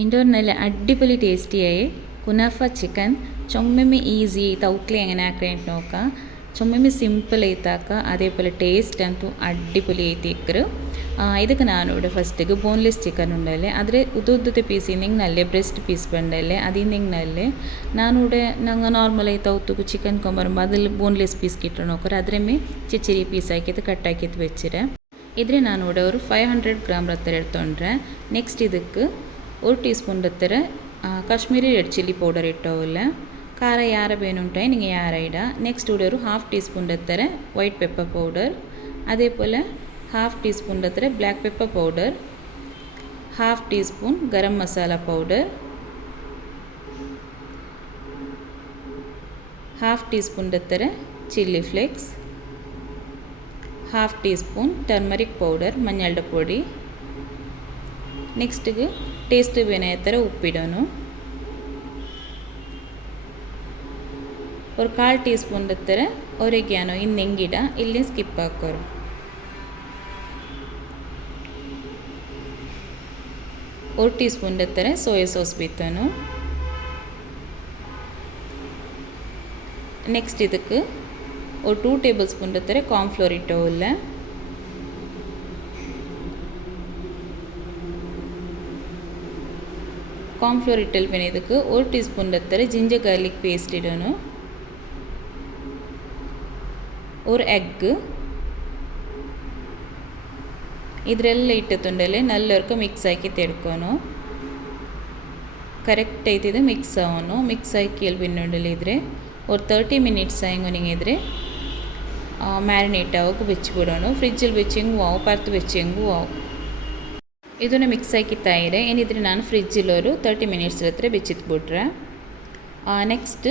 ഇൻഡോറിനല്ല അടിപൊളി ടേസ്റ്റിയായി kunafa chicken ചൊമ്മമ്മി easy തൗക്ലി എങ്ങനെ ആക്കിയിട്ട് നോക്കാം. ചൊമ്മമ്മി സിമ്പിൾ ആയിത്താക്കുക, അതേപോലെ ಟೇಸ್ಟ್ ಅಂತೂ ಅಡ್ಡಿಪೊಲಿ ಐತಿಕ್ರು. ಇದಕ್ಕೆ ನಾನು ഇവിടെ ಫಸ್ಟಿಗೆ ಬೋನ್ಲೆಸ್ ಚಿಕನ್ ಉಂಡಲ್ಲೇ ಆದರೆ ಉದ್ದುದ್ದ ಪೀಸ್ ಹಿಂಗೆ ನಲ್ಲೇ ಬ್ರೆಸ್ಟ್ ಪೀಸ್ ಬಂಡಲ್ಲೇ ಅದಿಂದ ಹಿಂಗೆ ನಲ್ಲೇ ನಾನು ഇവിടെ ನಂಗೆ ನಾರ್ಮಲ್ ಆಯ್ತು ಅವತ್ತು ಚಿಕನ್ ಕೊಂಬರುമ്പോൾ അതിൽ ಬೋನ್ಲೆಸ್ ಪೀಸ್ കിട്ടണം നോക്കറ് അതിരമേ ചിച്ചിരി പീസ് ആക്കിയത് കട്ടാക്കിയത് വെച്ചിട്ട് ಇದ್ರೆ ನಾನು ഇവിടെ ഒരു 500 ಗ್ರಾಮ್ ರತ್ತರ എടുത്തോണ്ടേ. ನೆಕ್ಸ್ಟ್ ಇದಕ್ಕೆ 1 ಟೀ ಸ್ಪೂನ್ ರತ್ತರ ಕಾಶ್ಮೀರಿ ರೆಡ್ ಚಿಲ್ಲಿ ಪೌಡರ್ ಇಟ್ಟವಿಲ್ಲ. ಖಾರ ಯಾರ ಬೇನುಂಟಾಯಿ നിങ്ങൾ ಯಾರ ಇಡ. ನೆಕ್ಸ್ಟ್ ഇവിടെ ഒരു 1/2 ಟೀ ಸ್ಪೂನ್ ರತ್ತರ ವೈಟ್ ಪೆಪ್ಪರ್ ಪೌಡರ್, അതേപോലെ 1/2 ಟೀ ಸ್ಪೂನ್ ರತ್ತರ black pepper powder, 1/2 teaspoon garam masala powder, 1/2 teaspoon ರತ್ತರ chilli flakes, 1/2 teaspoon turmeric powder ಮಂಜಾಳ ಪೊಡಿ. ನೆಕ್ಸ್ಟಿಗೆ ಟೇಸ್ಟ್ ಬೇನೆ ಥರ ಉಪ್ಪಿಡೋನು. ഒരു 1/4 ಟೀ ಸ್ಪೂನ್ ಹತ್ತಿರ ಒರೆಗ್ಯಾನೋ ಇನ್ನು ಹೆಂಗಿಡ ಇಲ್ಲಿ ಸ್ಕಿಪ್ ಹಾಕೋರು. ഒരു ಟೀ ಸ್ಪೂನ್ ಹತ್ತಿರ ಸೋಯಾ ಸಾಸ್ ಬಿತ್ತನು. ನೆಕ್ಸ್ಟ್ ಇದಕ್ಕೆ ഒരു 2 ಟೇಬಲ್ ಸ್ಪೂನ್ ಹತ್ತಿರ ಕಾರ್ನ್ಫ್ಲೋರ್ ಇಟ್ಟವಿಲ್ಲ. ಕಾರ್ನ್ಫ್ಲೋರ್ ಇಟ್ಟಲ್ಲಿ ಬೇನೆ ಇದಕ್ಕೆ 1 ಟೀ ಸ್ಪೂನ್ ಹತ್ತಿರ ಜಿಂಜರ್ ಗಾರ್ಲಿಕ್ ಪೇಸ್ಟ್ ಇಡೋನು. ഒരു എഗ്ഗ് ಇದರೆಲ್ಲ ಇಟ್ಟುಂಡಲ್ಲೇ ನಲ್ಲವರ್ಕು ಮಿಕ್ಸ್ ಹಾಕಿ ತೆಡ್ಕೊನು. ಕರೆಕ್ಟ್ ಐತಿ ಇದು ಮಿಕ್ಸ್ ಆವನು. ಮಿಕ್ಸ್ ಹಾಕಿ ಎಲ್ಲಿ ಬಿನ್ನುಂಡಲ್ಲಿ ಇದ್ರೆ ഒരു 30 ಮಿನಿಟ್ಸ್ ಆಯಂಗೊನಿಗಿದ್ರೆ ಮ್ಯಾರಿನೇಟ್ ಆಗೋಕೆ ಬೆಚ್ಚಿಬಿಡೋಣ. ಫ್ರಿಜ್ಜಲ್ಲಿ ಬೆಚ್ಚಂಗೂ ಆವು, ಪರ್ತು ಬೆಚ್ಚಂಗೂ ಆವು. ಇದನ್ನು ಮಿಕ್ಸ್ ಹಾಕಿ ತಾಯಿರೆ ಏನಿದ್ರೆ ನಾನು ಫ್ರಿಜ್ಜಲ್ಲಿ ഒരു 30 ಮಿನಿಟ್ಸ್ ಹತ್ರ ಬೆಚ್ಚಿಟ್ಬಿಟ್ರೆ. ನೆಕ್ಸ್ಟ್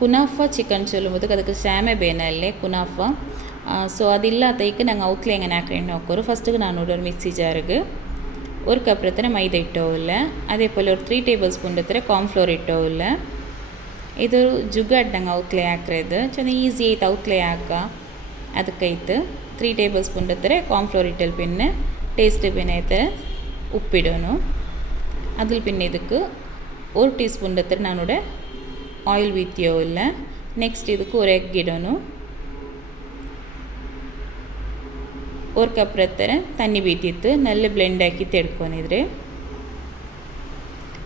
ಕುನಾಫ ಚಿಕನ್ ಚೊಲ್ಲುമ്പോൾ ಅದಕ್ಕೆ ಸ್ಯಾಮೆ ಬೇನಲ್ಲೇ ಕುನಾಫ. ಸೊ അതില്ലാത്തേക്ക് ഞങ്ങൾ ഔട്ട്ലി എങ്ങനെ ആക്കേണ്ടി നോക്കൂ. ഫസ്റ്റ് ನಾನು ഒരു മിക്സി ജാറിಗೆ 1 ಕಪ್ ಹತ್ರ ಮೈದಾ ಇಟ್ಟೋವಿಲ್ಲ, അതേപോലെ ഒരു 3 ಟೇಬಲ್ ಸ್ಪೂನ್ ಹತ್ರ ಕಾರ್ನ್ಫ್ಲೋರ್ ಇಟ್ಟೋವಿಲ್ಲ. ಇದು ಜುಗಾಡ್ ನಂಗೆ ಔತ್ಲೆ ಹಾಕ್ರದು ಚೆಂದ ಈಸಿ ಆಯ್ತು ಔತ್ಲೆ ಹಾಕ. ಅದಕ್ಕೈತು 3 ಟೇಬಲ್ ಸ್ಪೂನ್ ಹತ್ರ ಕಾರ್ನ್ಫ್ಲೋರ್ ಇಟ್ಟಲ್ಲಿ പിന്നെ ಟೇಸ್ಟ್ പിന്നെ ಆಯ್ತು ಉಪ್ಪಿಡೋನು. അതിൽ പിന്നെ ಇದಕ್ಕೆ 1 ಟೀ ಸ್ಪೂನ್ ಹತ್ರ ನಾನಿവിടെ ಆಯಿಲ್ ಬೀತಿಯೋವಿಲ್ಲ. ನೆಕ್ಸ್ಟ್ ಇದಕ್ಕೆ ഒരു ಎಗ್ ಇಡೋನು. 1 ಕಪ್ ಹತ್ತಿರ ತಣ್ಣಿ ಬೀತಿತ್ತು നല്ല ಬ್ಲೆಂಡ್ ಆಕಿ ತೆಡ್ಕೊಂಡಿದ್ರೆ.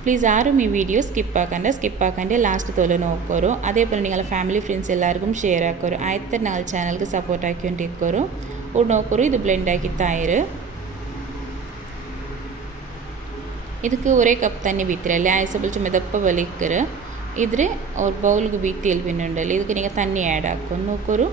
പ്ലീസ് ആരും ഈ വീഡിയോ സ്കിപ്പ് ആക്കണ്ട ലാസ്റ്റ് തോലെ നോക്കോറോ. അതേപോലെ നിങ്ങളെ ഫാമിലി ഫ്രണ്ട്സ് എല്ലാവർക്കും ഷെയർ ആക്കോറോ. ആദ്യത്തെ ഞങ്ങൾ ചാനൽക്ക് സപ്പോർട്ട് ആക്കിക്കൊണ്ടിരിക്കോറോ. ഓ നോക്കോറോ ഇത് ബ്ലെൻഡ് ആക്കി തായര്. ಇದಕ್ಕೆ 1 ಕಪ್ ತಣ್ಣಿ ಬೀತಿರಲ್ಲ ಆಯ್ಸಬಲ್ ಚು ಮೆದಪ್ಪ ಬಲಿಕ್ಕರು ಇದ್ರೆ ಅವ್ರ ಬೌಲ್ಗೆ ಬೀತಿಯಲ್ಲಿ ಬಿನ್ನುಂಡಲ್ಲಿ ಇದಕ್ಕೆ ನೀವು ತಣ್ಣಿ ಆ್ಯಡ್ ಹಾಕೊಂಡು ನೋಕೋರು.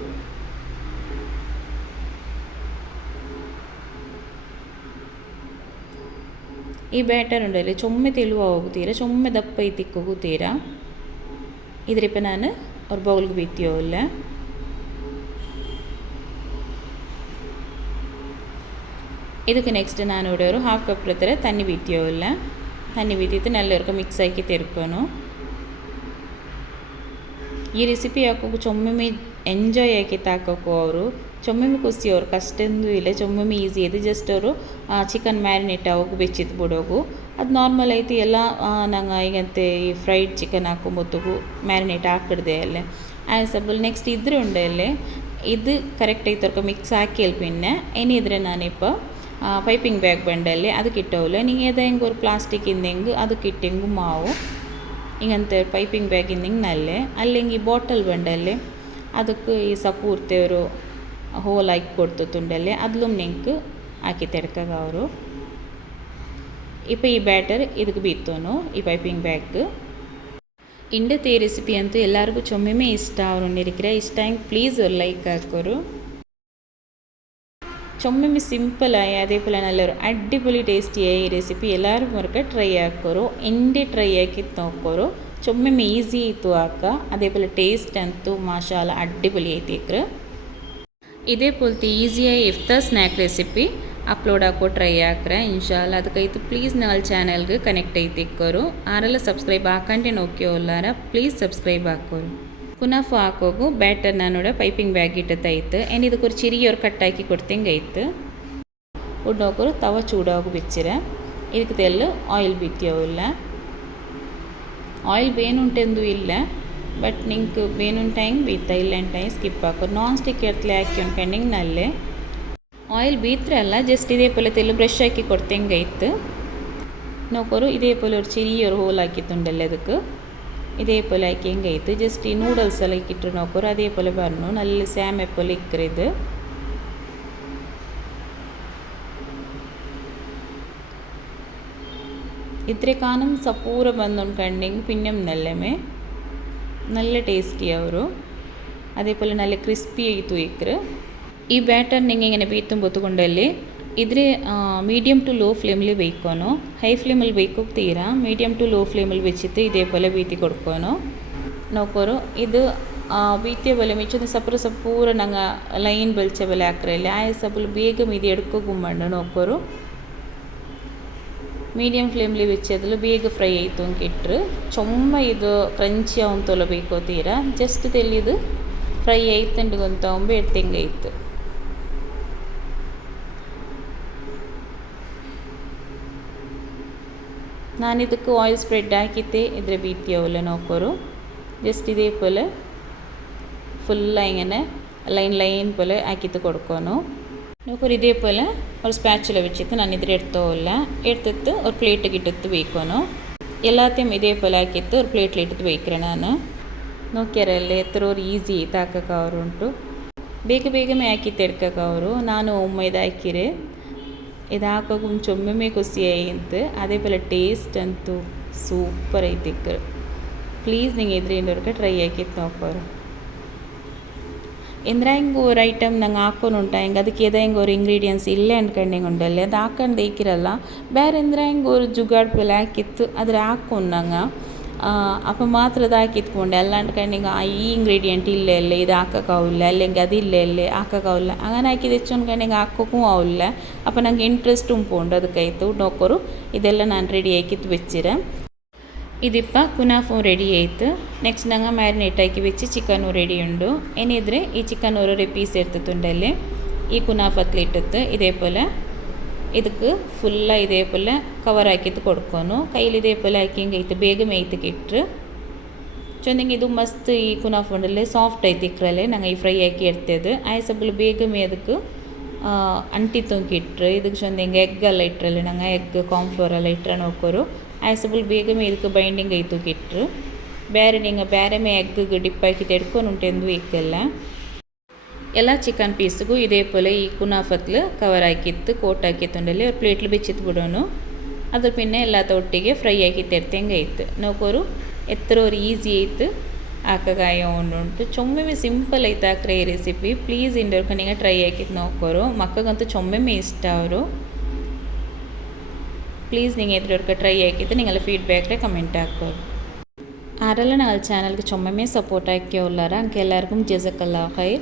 ಈ ಬ್ಯಾಟರ್ ಉಂಡಲ್ಲಿ ಚೊಮ್ಮೆ ತೆಳುವ ಹೋಗುತ್ತೀರ, ಚೊಮ್ಮೆ ದಪ್ಪ ಐತಿಕ್ಕೆ ಹೋಗುತ್ತೀರಾ. ಇದ್ರಿಪ್ಪ ನಾನು ಅವ್ರ ಬೌಲ್ಗೆ ಬೀತಿಯೋಲ್ಲ. ಇದಕ್ಕೆ ನೆಕ್ಸ್ಟ್ ನಾನು ഇവിടെ ഒരു 1/2 കപ്പ് ಹತ್ತಿರ ತಣ್ಣಿ ಬೀತಿಯೋಲ್ಲ. ತಣ್ಣಿ ಬೀತಿತ್ತು ನಲ್ಲವರ್ಗ ಮಿಕ್ಸ್ ಹಾಕಿ ತೆರ್ಕೊನು. ಈ ರೆಸಿಪಿ ಹಾಕೋಕೆ ಚೊಮ್ಮೆ ಎಂಜಾಯ್ ಆಗಿ ತಾಕೋಕು ಅವರು. ಚೊಮ್ಮೆ ಕುಸಿ ಅವ್ರು ಕಷ್ಟೊಂದು ಇಲ್ಲ, ಚೊಮ್ಮೆ ಈಸಿ ಇದೆ. ಜಸ್ಟ್ ಅವರು ಚಿಕನ್ ಮ್ಯಾರಿನೇಟ್ ಆಗೋಗು ಬೆಚ್ಚಿತ್ತು ಬಿಡೋಗು. ಅದು ನಾರ್ಮಲ್ ಐತಿ ಎಲ್ಲ ನಂಗೆ ಈಗಂತೆ ಈ ಫ್ರೈಡ್ ಚಿಕನ್ ಹಾಕೊಂಬತ್ತುಗು ಮ್ಯಾರಿನೇಟ್ ಹಾಕಿಡ್ದೆ ಅಲ್ಲೇ ಆಯ್ಸಬಲ್. ನೆಕ್ಸ್ಟ್ ಇದ್ರೆ ಉಂಡೆ ಅಲ್ಲೇ ಇದು ಕರೆಕ್ಟ್ ಐತರ್ಕ ಮಿಕ್ಸ್ ಹಾಕಿ ಅಲ್ಲಿ പിന്നെ ಏನಿದ್ರೆ ನಾನಿಪ್ಪ ಪೈಪಿಂಗ್ ಬ್ಯಾಗ್ ಬಂಡಲ್ಲಿ ಅದಕ್ಕೆ ಇಟ್ಟವಲ್ಲ. ನೀವು ಅದು ಹೆಂಗೆ ಒಂದು ಪ್ಲಾಸ್ಟಿಕ್ ಇಂದೆಂಗೆ ಅದಕ್ಕೆ ಇಟ್ಟೆಂಗು ಮಾವು ಹಿಂಗಂತ ಪೈಪಿಂಗ್ ಬ್ಯಾಗ್ ಹಿಂಗೆ ನಲ್ಲೇ ಅಲ್ಲಿ ಹಿಂಗೆ ಈ ಬಾಟಲ್ ಬಂಡಲ್ಲಿ ಅದಕ್ಕೆ ಈ ಸಪೂರ್ತೆಯವರು ಹೋಲ್ ಹಾಕಿ ಕೊಡ್ತುಂಡಲ್ಲಿ ಅದ್ಲೂ ನೆಂಕು ಹಾಕಿ ತೆಡ್ಕಾಗ ಅವರು. ഇപ്പോൾ ഈ ബാറ്റർ ಇದಕ್ಕೆ ಬೀತೋನು ಈ ಪೈಪಿಂಗ್ ಬ್ಯಾಗ್. ಇಂಡത്തെ ಈ ರೆಸಿಪಿ ಅಂತೂ ಎಲ್ಲರಿಗೂ ಚೊಮ್ಮೆಮೇ ಇಷ್ಟ ಅವರುಂಡಿರಿಕ್ರೆ. ಇಷ್ಟ ಹೆಂಗೆ ಪ್ಲೀಸ್ ഒരു ലൈക്ക് ആക്കോരു. ചൊമ്മമ്മി സിമ്പിളായി അതേപോലെ നല്ലൊരു അടിപൊളി ടേസ്റ്റിയായ ഈ റെസിപ്പി എല്ലാവരും മുറുക്കെ ട്രൈ ആക്കോರು. എൻ്റെ ಟ್ರೈ ಆಕಿ ನೋಕೋರು. ಚೊಮ್ಮಮ್ಮಿ ಈಸಿ ಇತ್ತು ಹಾಕ, അതേപോലെ ಟೇಸ್ಟ್ ಅಂತೂ ಮಾಶಾಲ್ಲ ಅಡ್ಡಿಪೊಲಿ ಐತಿಕ್ರು. ഇതേപോലത്തെ ഈസിയായ ഇഫ്താർ സ്നാക്ക് റെസിപ്പി ಅಪ್ಲೋಡ್ ಹಾಕೋ ಟ್ರೈ ಹಾಕ್ರೆ ಇನ್ಶಾಲ್ಲ. ಅದಕ್ಕೈತು ಪ್ಲೀಸ್ ನಾಲ್ ಚಾನಲ್ಗೆ ಕನೆಕ್ಟ್ ಐತಿಕ್ಕೋರು. ಆರೆಲ್ಲ ಸಬ್ಸ್ಕ್ರೈಬ್ ಹಾಕಂಡೆ ನೋಕ್ಯೋಲ್ಲಾರ ಪ್ಲೀಸ್ ಸಬ್ಸ್ಕ್ರೈಬ್ ಹಾಕೋರು. ಕುನಾಫ ಹಾಕೋಗು ಬ್ಯಾಟರ್ ನಾನು ಪೈಪಿಂಗ್ ಬ್ಯಾಗ್ ಇಟ್ಟತ್ತೈತು ಏನು ಇದಕ್ಕೊಂದು ಚಿರಿಯೋರು ಕಟ್ಟಾಕಿ ಕೊಡ್ತಂಗೆ ಐತು. ಉಡ್ನೋಕೋರು ತವ ಚೂಡಾಗು ಬೆಚ್ಚಿರ ಇದಕ್ಕೆ ತೆಲ್ಲ ಆಯಿಲ್ ಬೀತಿಯವಿಲ್ಲ. ಆಯಿಲ್ ಬೇನುಂಟೆಂದು ಇಲ್ಲ, ಬಟ್ ನಿಂಗೆ ಬೇನುಂಟಾಯಿಂಗ್ ಬೀತ ಇಲ್ಲಂಟಾಯಿ ಸ್ಕಿಪ್ ಹಾಕೋರು. ನಾನ್ ಸ್ಟಿಕ್ ಎಡ್ತಲೆ ಹಾಕಿ ಅನ್ಕಂಡಿಂಗೆ ನಲ್ಲೆ ಆಯಿಲ್ ಬೀತ್ರಲ್ಲ, ಜಸ್ಟ್ ಇದೇ ಪೊಲೆ ತೆಲ್ಲು ಬ್ರಷ್ ಹಾಕಿ ಕೊಡ್ತೆಂಗಾಯ್ತು ನೋಕೋರು. ಇದೇ ಪೊಲೆ ஒரு ചെറിയൊരു ಹೋಲ್ ಹಾಕಿತ್ತುಂಡಲ್ಲ ಅದಕ್ಕೆ ಇದೇ ಪೊಲೆ ಹಾಕಿ ಹೆಂಗಾಯ್ತು. ಜಸ್ಟ್ ಈ ನೂಡಲ್ಸ್ ಎಲ್ಲ ಇಕ್ಕಿಟ್ರು ನೋಕೋರು ಅದೇ ಪೊಲೆ ಬರ್ನು നല്ല ಸ್ಯಾಮ್ ಎಪ್ಪೊಲೆ ಇಕ್ಕರಿದು. ഇത്ര കാനം സപ്പൂര ബന്ധുണ്ടെങ്കിൽ പിന്നെ നല്ലമേ നല്ല ടേസ്റ്റി ಅವರು അതേപോലെ നല്ല ക്രിസ്പി ആയിട്ട് ഇക്കറ്. ഈ ಬ್ಯಾಟರ್ ನಿಂಗೆ ഇങ്ങനെ ಬೀತುಂ ಬೊತ್ತುಕೊಂಡಲ್ಲಿ ಇದ್ರೆ ಮೀಡಿಯಮ್ ಟು ಲೋ ಫ್ಲೇಮಲ್ಲಿ ಬೇಯ್ಕೋನು. ಹೈ ಫ್ಲೇಮಲ್ಲಿ ಬೇಯ್ಕೋಗ್ತೀರಾ, ಮೀಡಿಯಮ್ ಟು ಲೋ ಫ್ಲೇಮಲ್ಲಿ വെച്ചിട്ട് ഇതേപോലെ ബീത്തി കൊടുക്കോನು നോക്കോರು. ಇದು ಬೀತಿಯ ಬಲೆ ಮಿಚ್ಚದ ಸಪೂರ ನಂಗೆ ಲೈನ್ ಬೆಳ್ಚೆ ಬಲೆ ಹಾಕ್ರಲ್ಲಿ ಆಯ ಸಪುಲು ಬೇಗ ಮೀದಿ ಎಡ್ಕೋ ಗುಮ್ಮಂಡು ನೋಕೋರು. ಮೀಡಿಯಮ್ ಫ್ಲೇಮ್ಲಿ വെച്ചതിൽ ಬೇಗ ಫ್ರೈ ಆಯಿತು ಅಂಕಿಟ್ರು ಚೊಮ್ಮ ಇದು ಕ್ರಂಚಿ ಅವನು ತೊಲಬೇಕು ತೀರಾ. ಜಸ್ಟ್ ತೆಲ್ಲಿದು ಫ್ರೈ ಆಯ್ತಂಡು ಗೊಂತಾವಂಬ ಎಡ್ತೆಂಗಾಯ್ತು. ನಾನಿದಕ್ಕೆ ಆಯಿಲ್ ಸ್ಪ್ರೆಡ್ ಹಾಕಿತ್ತೆ ಇದ್ರೆ ಬೀತಿಯವಲ್ಲ ನೋಕೋರು. ಜಸ್ಟ್ ಇದೇ പോലെ ഫുള്ള ഇങ്ങനെ ലൈൻ പോലെ ആക്കിയിട്ട് കൊടുക്കുന്നു നോക്കൊരു. ഇതേപോലെ ഒരു സ്പാച്ചുല വെച്ചിട്ട് ഞാൻ ഇതിൽ എടുത്തിട്ട് ഒരു പ്ലേറ്റ് ഇട്ടിട്ട് വയ്ക്കുന്നു. എല്ലാത്തെയും ഇതേപോലെ ആക്കിയിട്ട് ഒരു പ്ലേറ്റിലിട്ടിട്ട് വയ്க்கிறேன் ನಾನು. നോക്കിയാരല്ലേ എത്ര ഒരു ಈಸಿ ಆಯ್ತು ಹಾಕಕ್ಕೆ ಅವರು ಉಂಟು. ಬೇಗ ಹಾಕಿತ್ತು ಎಡ್ಕಕ್ಕೆ ಅವರು. ನಾನು ಒಮ್ಮೆ ಇದು ಹಾಕಿರೆ ಇದು ಹಾಕೋಕೆ ಒಂಚೊಮ್ಮೆ ಖುಷಿ ಆಯ್ತು. അതേപോലെ ಟೇಸ್ಟ್ ಅಂತೂ ಸೂಪರ್ ಐತಿಕ್ಕ. ಪ್ಲೀಸ್ ನಿಂಗೆ ಇದ್ರಿಂದ ಟ್ರೈ ಹಾಕಿತ್ತು ನೋಕೋರು. ಎಂದ್ರಾಂಗೆ ഒരു ಐಟಮ್ ನಂಗೆ ಹಾಕೋನುಂಟಾಯಿಂಗೆ ಅದಕ್ಕೆ ಏದಾಂಗೆ ഒരു ಇಂಗ್ರೀಡಿಯೆಂಟ್ಸ್ ಇಲ್ಲೇ ಅನ್ಕಂಡಿಂಗೆ ಉಂಡಲ್ಲಿ ಅದು ಹಾಕೊಂಡು ಏಕಿರಲ್ಲ ಬೇರೆ ಎಂದ್ರಾಂಗೆ ഒരു ಜುಗಾಡ್ ಪೊಲೆ ಹಾಕಿತ್ತು ಅದ್ರ ಹಾಕೊಂಡು ನಂಗೆ അപ്പം മാത്രം ഇത് ಹಾಕಿತ್ಕೊಂಡೆ. അല്ലാണ്ട് കണ്ടിങ്ങ ഈ ഇൻഗ്രീഡിയൻറ്റ് ഇല്ല അല്ലേ ഇത് ಹಾಕೋಕ್ಕಾവിಲ್ಲ, അല്ലെങ്കിൽ അതില്ലേ ಹಾಕೋಕ್ಕಾವಿಲ್ಲ അങ്ങനെ ಹಾಕಿದ ಹೆಚ್ಚು ಕಣ್ಣಿಗೆ ಹಾಕೋಕ್ಕೂ ಆವಿಲ್ಲ. അപ്പം ನಂಗೆ ಇಂಟ್ರೆಸ್ಟ್ ಉಂಪುಂಡು ಅದಕ್ಕಾಯ್ತು ನೋಕೋರು. ಇದೆಲ್ಲ ನಾನು ರೆಡಿ ಹಾಕಿತ್ತು വെച്ചിರೆ. ഇതിപ്പോൾ കുനാഫും റെഡി ആയിട്ട് നെക്സ്റ്റ് ഞങ്ങൾ മാരിനേറ്റ് ആക്കി വെച്ച് ചിക്കനും റെഡി ഉണ്ട്. ഇനിയിದ್ರೆ ഈ ചിക്കൻ ഓരോരോ പീസ് എടുത്തിട്ടുണ്ടല്ലേ ഈ കുനാഫത്തിലിട്ടിട്ട് ഇതേപോലെ ಇದಕ್ಕೆ ಫುಲ್ಲ ಇದೇಪೊಲೆ ಕವರ್ ಹಾಕಿತ್ತು ಕೊಡ್ಕೊನು. ಕೈಲಿ ಇದೇಪೊಲೆ ಹಾಕಿಂಗೈತೆ ಬೇಗ ಮೇಯ್ತಕ್ಕೆ ಇಟ್ಟರು ಚೊಂದಿಂಗೆ ಇದು ಮಸ್ತ್ ಈ ಕುನಾಫ್ ಉಂಡಲ್ಲೇ ಸಾಫ್ಟ್ ಐತೆ ಇಕ್ರಲ್ಲೇ ನಂಗೆ ಈ ಫ್ರೈ ಹಾಕಿ ಇಡ್ತೇದು ಆಯ್ಸಬ್ಬಲು ಬೇಗ ಮೇದಕ್ಕೆ ಅಂಟಿ ತುಂಕಿ ಇಟ್ಟರು. ಇದಕ್ಕೆ ಚೊಂದಿಂಗೆ ಎಗ್ ಎಲ್ಲ ಇಟ್ಟರಲ್ಲಿ ನಂಗೆ ಎಗ್ ಕಾರ್ನ್ಫ್ಲೋರ್ ಎಲ್ಲ ಇಟ್ಟರೆ ನೋಕೋರು ಆಯ್ಸಬ್ಬಲು ಬೇಗ ಇದಕ್ಕೆ ಬೈಂಡಿಂಗ್ ಐತಕ್ಕೆ ಇಟ್ಟರು. ಬೇರೆ ನಿಂಗೆ ಬೇರೆ ಮೇ ಎಗ್ಗಿಗೆ ಡಿಪ್ ಹಾಕಿ ತೆಡ್ಕೊಂಡು ಉಂಟೆಂದು ಇಕ್ಕಲ್ಲ. ಎಲ್ಲ ಚಿಕನ್ ಪೀಸ್ಗೂ ഇതേപോലെ ഈ കുനാഫത്തിൽ കവർ ആക്കിയിട്ട് കോട്ട് ആക്കിയിട്ടുണ്ടല്ലേ ഒരു പ്ലേറ്റിൽ വെച്ചിട്ട് ಬಿಡೋನು. ಅದು പിന്നെ ಎಲ್ಲಾತ ಒಟ್ಟಿಗೆ ಫ್ರೈ ಆಗಿ ತೆಡ್ತೆಂಗಾಯ್ತು ನೋಕೋರು. ಎತ್ತರ ഒരു ಈಸಿ ಆಯ್ತು ಹಾಕಕಾಯ ಉಂಟು ಚೊಮ್ಮೆ ಸಿಂಪಲ್ ಆಯ್ತು ಹಾಕ್ರೆ ಈ ರೆಸಿಪಿ. ಪ್ಲೀಸ್ ಇಂಡೋರ್ಕ ನಿಂಗೆ ಟ್ರೈ ಹಾಕಿತ್ತು ನೋಕೋರು. ಮಕ್ಕಗಂತೂ ಚೊಮ್ಮೆ ಇಷ್ಟ ಅವರು. ಪ್ಲೀಸ್ ನಿಂಗೆ ಎದುರವ್ರಿಗೆ ಟ್ರೈ ಹಾಕಿತ್ತು ನಿಂಗೆಲ್ಲ ಫೀಡ್ಬ್ಯಾಕ್ರೆ ಕಮೆಂಟ್ ಹಾಕೋರು. ആരെല്ലാം ഞങ്ങൾ ചാനൽക്ക് ചൊമ്മമേ സപ്പോർട്ട് ആക്കിയുള്ളാര എനിക്ക് എല്ലാവർക്കും ജസക്കല്ലാഹ് ഖൈർ.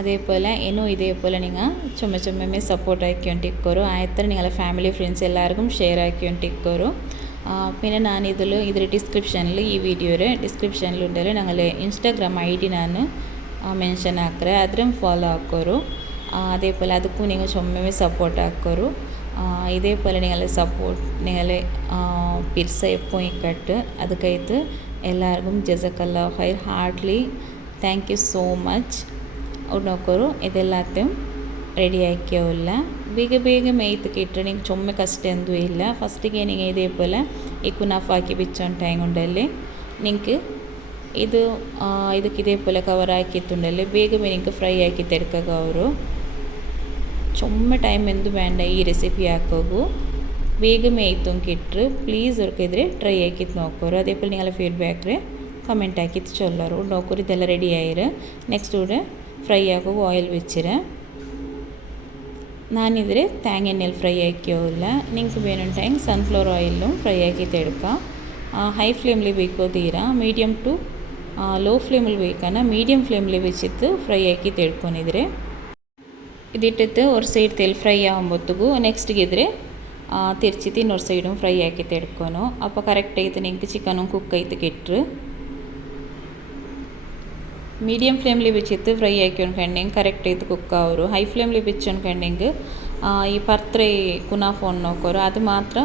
അതേപോലെ ഇന്നും ഇതേപോലെ നിങ്ങൾ ചുമ്മ സപ്പോർട്ട് ആക്കിക്കൊണ്ടിരിക്കോರು. ആയത്ര നിങ്ങളെ ഫാമിലി ഫ്രണ്ട്സ് എല്ലാവർക്കും ഷെയർ ആക്കിക്കൊണ്ടിരിക്കോರು. പിന്നെ ഞാൻ ഇതിൽ ഡിസ്ക്രിപ്ഷനിൽ ഈ വീഡിയോയുടെ ഡിസ്ക്രിപ്ഷനിലുണ്ടല്ലോ ഞങ്ങൾ ഇൻസ്റ്റാഗ്രാം ഐ ഡി ഞാൻ ಮೆನ್ಷನ್ ಹಾಕ್ರೆ ಅದನ್ನು ಫಾಲೋ ಹಾಕೋರು. അതേപോലെ ಅದಕ್ಕೂ നിങ്ങൾ ചുമ്മമേ സപ്പോർട്ട് ആക്കോರು. ഇതേപോലെ നിങ്ങളെ സപ്പോർട്ട് നിങ്ങളെ പിർസ എപ്പോൾ ഇക്കട്ട് ಅದಕ್ಕಾಯ್ತು എല്ലാവർക്കും ജസക്കല്ലാഹ് ഖൈർ. Hartley thank you so much. ಅವ್ರು ನೋಕೋರು ಇದೆಲ್ಲತ್ತೇವು ರೆಡಿ ಆಕ್ಯವಲ್ಲ ಬೇಗ ಮೇಯ್ತಕ್ಕೆ ಇಟ್ಟರೆ ನಿಂಗೆ ಚೊಮ್ಮೆ ಕಷ್ಟ ಎಂದೂ ಇಲ್ಲ. ಫಸ್ಟಿಗೆ ನಿಂಗೆ ಇದೇಪೋಲೆ ಈ ಕುನಾಫ್ ಹಾಕಿ ಬಿಚ್ಚೋನ್ ಟೈಮ್ ಉಂಡಲ್ಲಿ ನಿಂಗೆ ಇದು ಇದಕ್ಕೆ ಇದೇಪೋಲೆ ಕವರ್ ಹಾಕಿತ್ತುಂಡಲ್ಲಿ ಬೇಗ ನಿಂಗೆ ಫ್ರೈ ಹಾಕಿ ತೆಡ್ಕಾಗ ಅವರು ಚೊಮ್ಮೆ ಟೈಮ್ ಎಂದು ಬೇಡ ಈ ರೆಸಿಪಿ ಹಾಕೋಗು ಬೇಗ ಮೇಯ್ತಂಗೆ ಇಟ್ಟರು. ಪ್ಲೀಸ್ ಅವ್ರಿಗಿದ್ರೆ ಟ್ರೈ ಹಾಕಿತ್ತು ನೋಕೋರು. അതേപോലെ നിങ്ങളെ ഫീഡ്ബാക്ക് കമൻറ്റ് ആക്കിയിട്ട് ചൊല്ലರು നോക്കോರು. ಇದೆಲ್ಲ ರೆಡಿ ಆಯಿರು. ನೆಕ್ಸ್ಟ್ ഇവിടെ ഫ്രൈ ആക്കുക ഓയിൽ വെച്ചിട്ട് ഞാനിതിൽ തേങ്ങ എണ്ണയിൽ ഫ്രൈ ആക്കിയോല്ല. നിങ്ങൾക്ക് വേണമെങ്കിൽ സൺഫ്ലവർ ഓയിലും ഫ്രൈ ആക്കിയിട്ട് എടുക്കാം. ഹൈ ഫ്ലെയിമിൽ വെക്കോ തീരാ മീഡിയം ടു ലോ ഫ്ലെയിമിൽ വെക്കാന മീഡിയം ഫ്ലെയിമിൽ വെച്ചിട്ട് ഫ്രൈ ആക്കിയിട്ട് എടുക്കുന്നിದ್ರೆ ഇതിട്ടിട്ട് ഒരു സൈഡ് തെൽ ഫ്രൈ ആകുമ്പോഴത്തേക്കും നെക്സ്റ്റ് ഇದ್ರೆ തിരിച്ചിട്ട് ಇನ್ನೊരു സൈഡും ഫ്രൈ ആക്കിയിട്ട് എടുക്കുന്നു. അപ്പോൾ കറക്റ്റ് ആയിട്ട് നിങ്ങൾക്ക് ചിക്കനും കുക്ക് ആയിട്ട് കിട്ടും. ಮೀಡಿಯಂ ಫ್ಲೇಮ್ಲಿ വെച്ചിട്ട് ಫ್ರೈ ആക്കിക്കൊണ്ടെങ്കിൽ കറക്റ്റ് ആയിട്ട് കുക്കാവും. ഹൈ ഫ്ಲೇಮ್ಲಿ വെച്ചുകൊണ്ടെങ്കിൽ ഈ പർത്രേ കുനാഫ് നോക്കോರು ಅದು ಮಾತ್ರ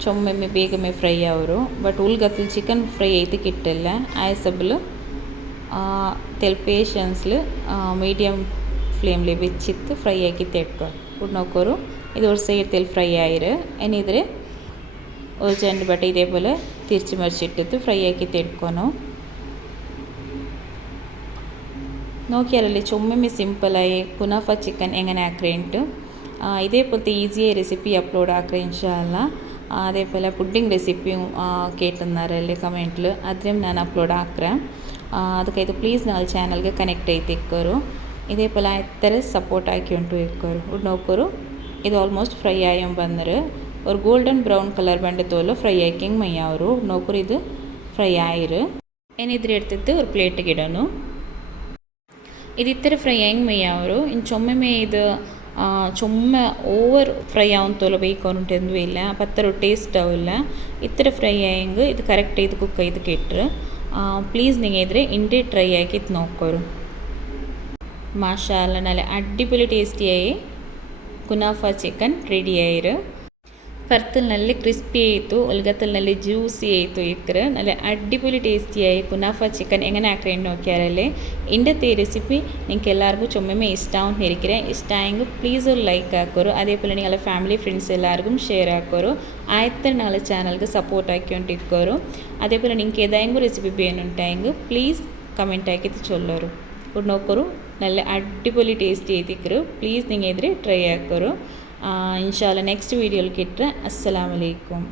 ചൊമ്മമ്മ ಬೇಗಮೆ ಫ್ರೈ ಅವರು ಬಟ್ ಉಲ್ಗತ್ತಲು ಚಿಕನ್ ಫ್ರೈ ಐತೆ ಕಿಟ್ಟಲ್ಲ ಆಯಸಬ್ಲು ತೆಲ್ ಪೇಷನ್ಸ್ಲು ಮೀಡಿಯಮ್ ಫ್ಲೇಮ್ಲಿ ಬೆಚ್ಚಿತ್ತು ಫ್ರೈ ಆಗಿ ತೆಟ್ಕೊ ಉಡ್ನೋಕೋರು ಇದು ഒരു സൈഡ് തെൽ ഫ്രൈ ആയിര് എന്നിದ್ರೆ ഒരു രണ്ട് ബട്ട ഇതേപോലെ തിരിച്ച് മറിച്ചിട്ടിട്ട് ഫ്രൈ ആക്കി തെടുക്കണം നോക്കിയാലല്ലേ ചൊമ്മമ്മ സിമ്പിളായി കുനാഫ ചിക്കൻ എങ്ങനെ ആക്രേണ്ടിട്ട് ഇതേപോലത്തെ ഈസിയായി റെസിപ്പി അപ്ലോഡ് ആക്കുക ഇൻഷാല്ല അതേപോലെ പുഡിംഗ് റെസിപ്പിയും കേട്ടുന്നാരല്ലേ കമൻറ്റിൽ അതിലും ഞാൻ അപ്ലോഡ് ആക്കാം ಅದಕ್ಕೆ ಇದು ಪ್ಲೀಸ್ ನನ್ನ ಚಾನಲ್ಗೆ ಕನೆಕ್ಟ್ ಐತೆ ಇಕ್ಕೋರು ಇದೇಪಲ ಎತ್ತರ ಸಪೋರ್ಟ್ ಆಕಿ ಉಂಟು ಇಕ್ಕೋರು ಉಡ್ ನೋಕೋರು ಇದು ಆಲ್ಮೋಸ್ಟ್ ಫ್ರೈ ಆಯಂ ಬಂದರೆ ഒരു ഗോൾഡൻ ബ്രൗൺ കളർ ಬಂಡ തോല് ഫ്രൈ ആക്കിങ് മയ്യാവರು ನೋಕರು ಇದು ಫ್ರೈ ಆಯಿರು ಏನಿದ್ರೆ എടുത്തിട്ട് ഒരു ಪ್ಲೇಟಿಗೆ ಇಡೋನು ಇದು ಇತ್ತರ ಫ್ರೈ ಆಯಿಂಗ್ ಮಯ್ಯಾವರು ಇನ್ನು ಚೊಮ್ಮೆ ಇದು ചുമ്മ ഓവർ ഫ്രൈ ആവും തോല ಬೇಯ್ಕೊಂಟೆಂದು ಇಲ್ಲ ಪತ್ತರ ಟೇಸ್ಟ್ ಆವಿಲ್ಲ ಇತ್ತರ ಫ್ರೈ ಆയെങ്കിൽ ಇದು ಕರೆಕ್ಟ್ ಇದು ಕುಕ್ ಇದು ಕೆಟ್ಟರು പ്ലീസ് നിങ്ങൾ ഇದ್ರೆ ಇಂಡೇ ಟ್ರೈ ആക്കി നോക്കോರು മാഷാഅല്ലാ നല്ല അടിപൊളി ടേസ്റ്റിയായി കുനാഫ ചിക്കൻ റെഡി ആയിരു പുറത്തിൽ നല്ല ക്രിസ്പി ആയിത്തു ഉൾഗത്തിൽ നല്ല ജ്യൂസി ആയിത്തു ഇത്ര നല്ല അടിപൊളി ടേസ്റ്റിയായി കുനാഫ ചിക്കൻ എങ്ങനെ ആക്കേണ്ടി നോക്കിയാലല്ലേ ഇന്നത്തെ റെസിപ്പി നിങ്ങൾക്ക് എല്ലാവർക്കും ചുമ്മ ഇഷ്ടമാവും ഇരിக்கிறேன் ഇഷ്ടമായെങ്കിൽ പ്ലീസ് ഒരു ലൈക്ക് ആക്കോರು അതേപോലെ നിങ്ങളുടെ ഫാമിലി ഫ്രണ്ട്സ് എല്ലാവർക്കും ഷെയർ ആക്കോರು ആയത്തെ നാളെ ചാനൽക്ക് സപ്പോർട്ട് ആക്കിക്കൊണ്ടിരിക്കോರು അതേപോലെ നിങ്ങൾക്ക് ഏതായെങ്കിലും റെസിപ്പി വേണമെന്നുണ്ടെങ്കിൽ പ്ലീസ് കമൻറ്റ് ആക്കിയിട്ട് ചൊല്ലോರು ഇവിടെ നോക്കോರು നല്ല അടിപൊളി ടേസ്റ്റ് ചെയ്തിക്കರು പ്ലീസ് നിങ്ങൾ ഇದ್ರೆ ട്രൈ ആക്കോರು ഇൻഷാല്ല നെക്സ്റ്റ് വീഡിയോയിൽ കിട്ടുക അസ്സലാമു അലൈക്കും